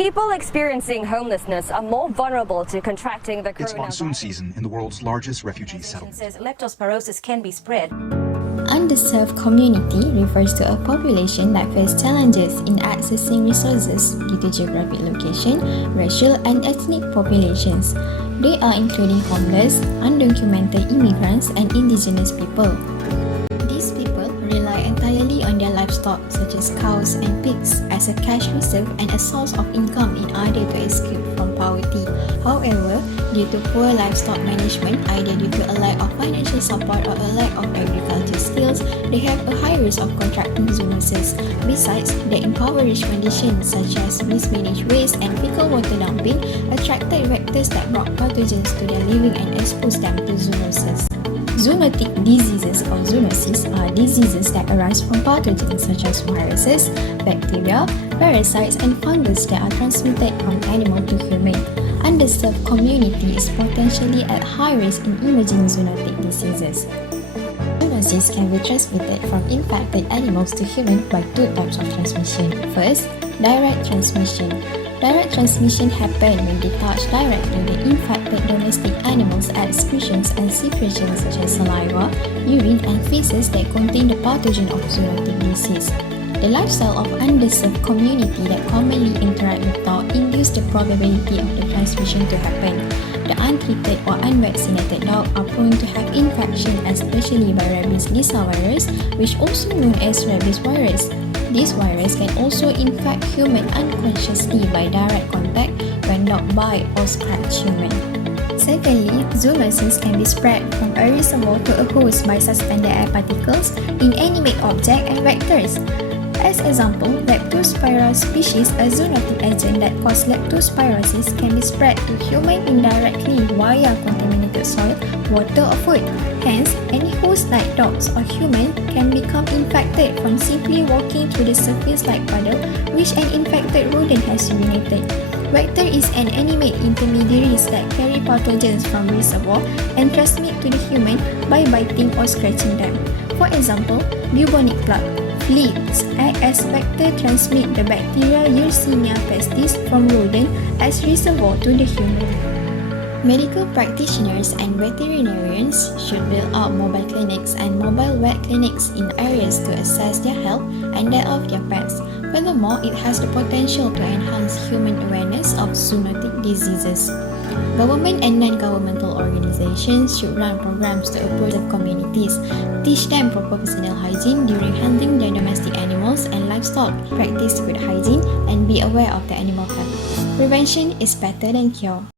People experiencing homelessness are more vulnerable to contracting the It's coronavirus. monsoon season in the world's largest refugee settlement. Says leptospirosis can be spread. Underserved community refers to a population that face challenges in accessing resources due to geographic location, racial and ethnic populations. They are including homeless, undocumented immigrants and indigenous people. These people rely entirely on their livestock such as cows and pigs as a cash reserve and a source of income in order to escape from poverty. However, due to poor livestock management, either due to a lack of financial support or a lack of agriculture skills, they have a high risk of contracting zoonosis. Besides, the impoverished conditions such as mismanaged waste and fecal water dumping attracted vectors that brought pathogens to their living and exposed them to zoonosis. Zoonotic diseases or zoonoses are diseases that arise from pathogens such as viruses, bacteria, parasites and fungus that are transmitted from animal to human. Underserved community is potentially at high risk in emerging zoonotic diseases. Zoonosis can be transmitted from infected animals to human by two types of transmission. First, direct transmission. Direct transmission happens when they touch directly the infected domestic animals at excretions and secretions such as saliva, urine and feces that contain the pathogen of zoonotic disease. The lifestyle of underserved community that commonly interact with dogs induce the probability of the transmission to happen. The untreated or unvaccinated dogs are prone to have infection, especially by rabies Lassa virus, which also known as rabies virus. This virus can also infect human unconsciously by direct contact when dog bite or scratch human. Secondly, zoonosis can be spread from a reservoir to a host by suspended air particles, inanimate objects and vectors. As example, leptospira species, a zoonotic agent that causes leptospirosis, can be spread to human indirectly via contaminated soil, water or food. Hence, any host like dogs or human can become infected from simply walking through the surface like puddle which an infected rodent has urinated. Vector is an animate intermediaries that carry pathogens from reservoir and transmit to the human by biting or scratching them. For example, bubonic plague. Fleas act as vector transmit the bacteria Yersinia pestis from rodent as reservoir to the human. Medical practitioners and veterinarians should build out mobile clinics and mobile vet clinics in areas to assess their health and that of their pets. Furthermore, it has the potential to enhance human awareness of zoonotic diseases. Government and non-governmental organizations should run programs to approach the communities, teach them proper personal hygiene during handling their domestic animals and livestock, practice food hygiene, and be aware of the animal health. Prevention is better than cure.